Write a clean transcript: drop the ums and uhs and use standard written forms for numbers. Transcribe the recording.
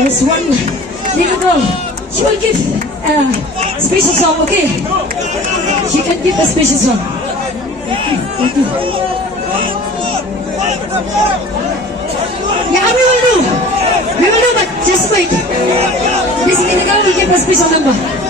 There's one little girl. She will give a special song, okay? She can give a special song. Thank you. Yeah, we will do, but just wait. This little girl will give a special number.